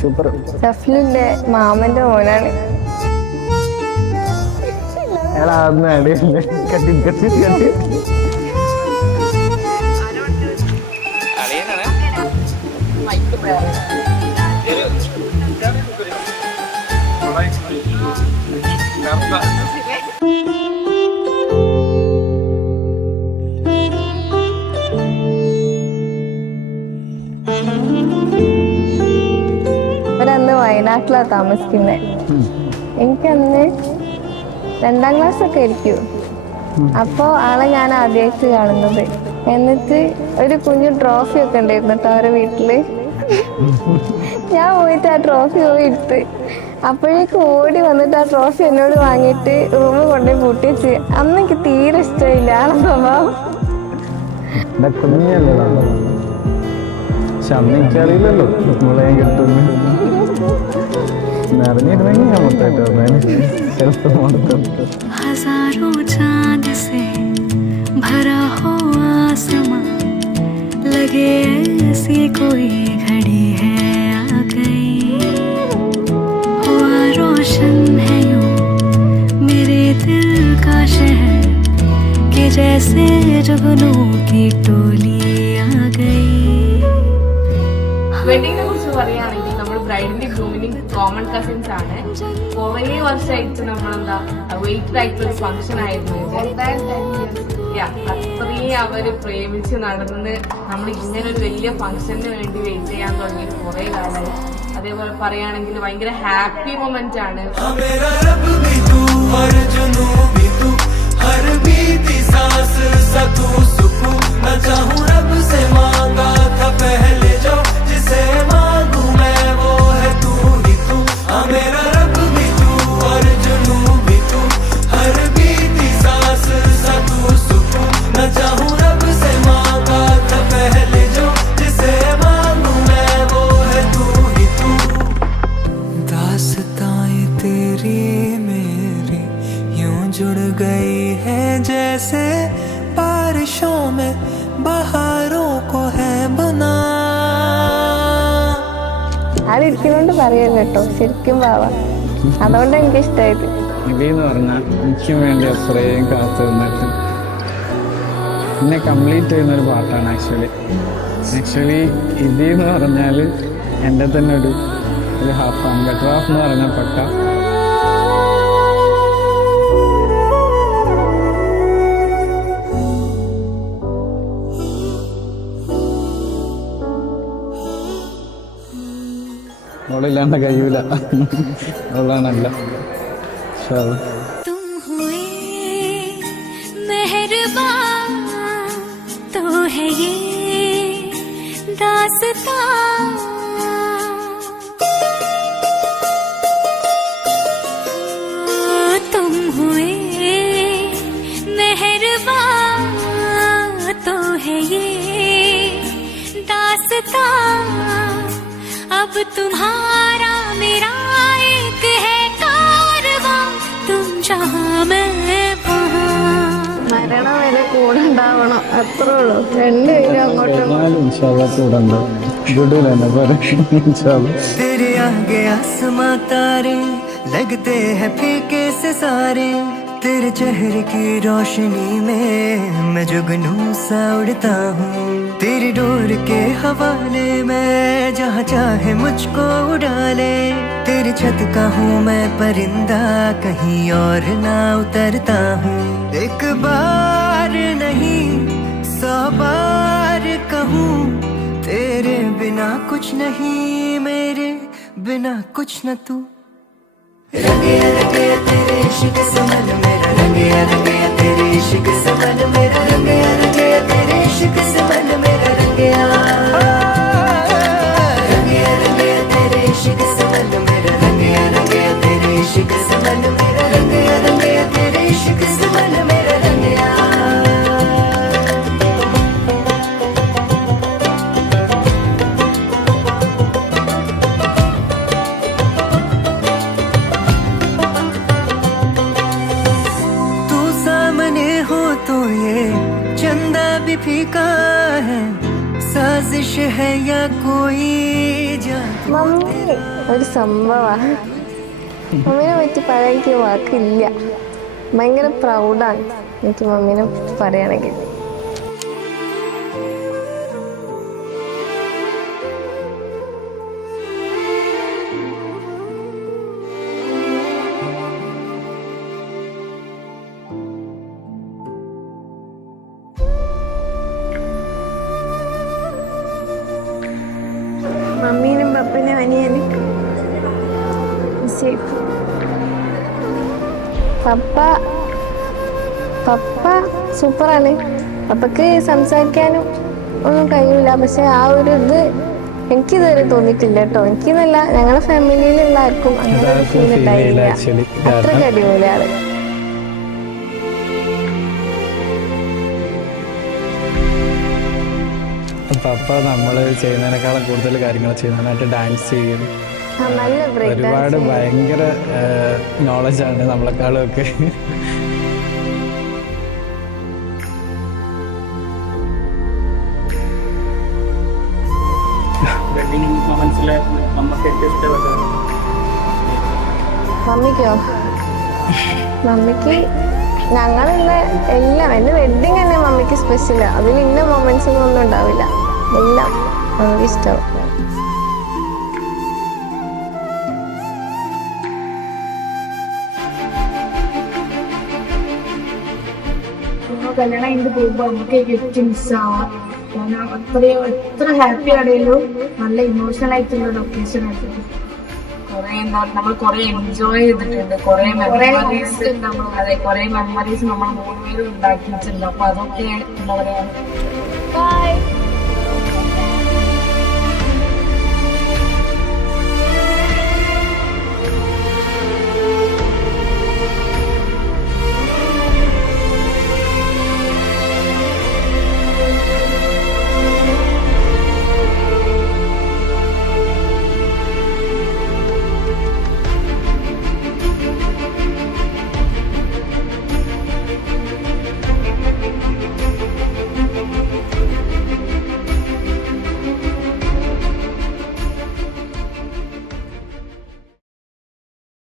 Super. സഫ്ലിന്റെ മാമന്റെ മോനാണ്. അവരന്ന് വയനാട്ടിലാ താമസിക്കുന്നത്. എനിക്കന്ന് 2ാം ക്ലാസ് ഒക്കെ ആയിരിക്കും. അപ്പോൾ ആളെ ഞാൻ ആദ്യമായിട്ട് കാണുന്നത്. എന്നിട്ട് ഒരു കുഞ്ഞു ട്രോഫി ഒക്കെ ഉണ്ടായിരുന്നു കേട്ടോ അവരുടെ വീട്ടില്. ഞാൻ പോയിട്ട് ആ ട്രോഫി പോയി എടുത്ത് അപ്പോഴേക്കും ഓടി വന്നിട്ട് ആ ട്രോഫി എന്നോട് വാങ്ങിയിട്ട് റൂമിൽ കൊണ്ടുപോയി പൂട്ടി വെച്ച്. അന്ന് എനിക്ക് തീരെ ഇഷ്ടമില്ല ആളെ സ്വഭാവം. അറിയില്ലല്ലോ നമ്മളെ കിട്ടുന്നു നിറഞ്ഞിരുന്നെങ്കിൽ ഞാൻ हजारों चांद से भरा हो आसमां, लगे ऐसी कोई घड़ी है आ गई, हुआ रोशन है यूं मेरे दिल का शहर कि जैसे जुगनों की टोली आ गई. വെഡിങ്ങിനെ കുറിച്ച് പറയുകയാണെങ്കിൽ നമ്മൾ ബ്രൈഡിന്റെ ഗ്രൂമിന്റെയും കോമൺ കസിൻസ് ആണ്. കുറേ വർഷമായിട്ട് നമ്മളെന്താ വെയിറ്റ് ആയിട്ടുള്ള ഫംഗ്ഷൻ ആയിരുന്നു. അത്രയും അവര് പ്രേമിച്ച് നടന്ന് നമ്മൾ ഇങ്ങനെ ഒരു വലിയ ഫംഗ്ഷന് വേണ്ടി വെയിറ്റ് ചെയ്യാൻ തുടങ്ങിയിട്ട് കുറെ കാലമായി. അതേപോലെ പറയുകയാണെങ്കിൽ ഭയങ്കര ഹാപ്പി മൊമെന്റ് ആണ്. जुड़ गई है जैसे बारिशों में बहारों को है बना. ആളിരിക്കുന്നോണ്ട് പറയാൻ കേട്ടോ, ശരിക്കും പാവാ. അതുകൊണ്ട് എനിക്ക് ഇഷ്ടമായത്. ഇതെന്ന് പറഞ്ഞാൽ എനിക്കും വേണ്ടി അത്രയും കാത്തു നിന്നിട്ട് എന്നെ കംപ്ലീറ്റ് ചെയ്യുന്നൊരു പാട്ടാണ്. ആക്ച്വലി ഇതെന്ന് പറഞ്ഞാൽ എൻ്റെ തന്നെ ഒരു ഹാഫാണ്. ബെറ്റർ ഹാഫ് എന്ന് പറഞ്ഞാൽ പക്ക. അവളില്ലാണ്ട് കഴിയൂല, അവളാണല്ല. तुम हुए मेहरबान तो है ये दास्तां, तुम हुए मेहरबान तो है ये दास्तां, अब तुम्हारा मेरा एक है कारवां, तुम जहाँ मैं वहाँ. മരണം വരെ കൂടെ ഉണ്ടാവണം, അത്രേ ഉള്ളൂ. രണ്ടുപേരും അങ്ങോട്ടും तेरे आगे आसमां तारे लगते हैं फीके से सारे, तेरे चेहरे की रोशनी में मैं जुगनू सा उड़ता हूँ. तेरी डोर के हवाले मैं जहाँ चाहे मुझको उड़ा ले. तेरी छत का हूँ मैं परिंदा, कहीं और ना उतरता हूँ. एक बार नहीं 100 बार कहूँ, तेरे बिना कुछ नहीं, मेरे बिना कुछ न तू. रंगे रंगे तेरे इश्क से मन मेरा, रंगे रंगे तेरे इश्क से मन मेरा, रंगे रंगे तेरे इश्क से मन मेरा, रंगे रंगे रंगे तेरे इश्क से मन मेरा, रंगे रंगे तेरे इश्क से मन मेरा, रंगे रंगे तेरे इश्क से मन मेरा, रंगे. മമ്മി ഒരു സംഭവമാണ്. മമ്മീനെ പറ്റി പറയാൻ എനിക്ക് വാക്കില്ല. ഭയങ്കര പ്രൗഡാണ് എനിക്ക് മമ്മീനെ പറയുകയാണെങ്കിൽ. മമ്മീനും പപ്പനും അനിയനും പപ്പ സൂപ്പറാണ്. പപ്പക്ക് സംസാരിക്കാനും ഒന്നും കഴിയില്ല. പക്ഷെ ആ ഒരു ഇത് എനിക്കിതുവരെ തോന്നിയിട്ടില്ല കേട്ടോ. എനിക്കെന്നല്ല, ഞങ്ങളുടെ ഫാമിലിയിലുള്ള ആർക്കും അങ്ങനെ ഒരു ഫീൽ ഉണ്ടായില്ല. അത്രയ്ക്ക് അടിപൊളിയാണ്. പപ്പ നമ്മൾ ചെയ്യുന്നതിനേക്കാളും കൂടുതൽ കാര്യങ്ങൾ ചെയ്യുന്നതിനായിട്ട് ഡാൻസ് ചെയ്യും. നല്ല ബ്രേക്ക് ഒരുപാട് ഭയങ്കര നോളജാണ് നമ്മളെക്കാളും ഒക്കെ. മമ്മിക്കോ? മമ്മിക്ക് ഞങ്ങളുള്ള എല്ലാം, എൻ്റെ വെഡിങ് തന്നെ മമ്മിക്ക് സ്പെഷ്യലാണ്. അതിൽ ഇന്ന മൊമെന്റ്സ് ഒന്നും ഉണ്ടാവില്ല. എല്ലാം മമ്മിക്ക് ഇഷ്ടമാവും. കല്യാണം കഴിഞ്ഞ് പോകുമ്പോ നമുക്ക് ഗിഫ്റ്റ് മിസ്സാവാം. കാരണം അത്രയും എത്ര ഹാപ്പി ആണെങ്കിലും നല്ല ഇമോഷണൽ ആയിട്ടുള്ള ലൊക്കേഷൻ ആയിരുന്നു. കുറെ എന്താ നമ്മൾ കുറെ എൻജോയ് ചെയ്തിട്ടുണ്ട്. കുറെ മെമ്മറീസ് കുറെ മെമ്മറീസ് നമ്മൾ മൂന്നുപേരും ഉണ്ടാക്കിയിട്ടുണ്ട്. അപ്പൊ അതൊക്കെ എന്താ പറയാ, ബൈ.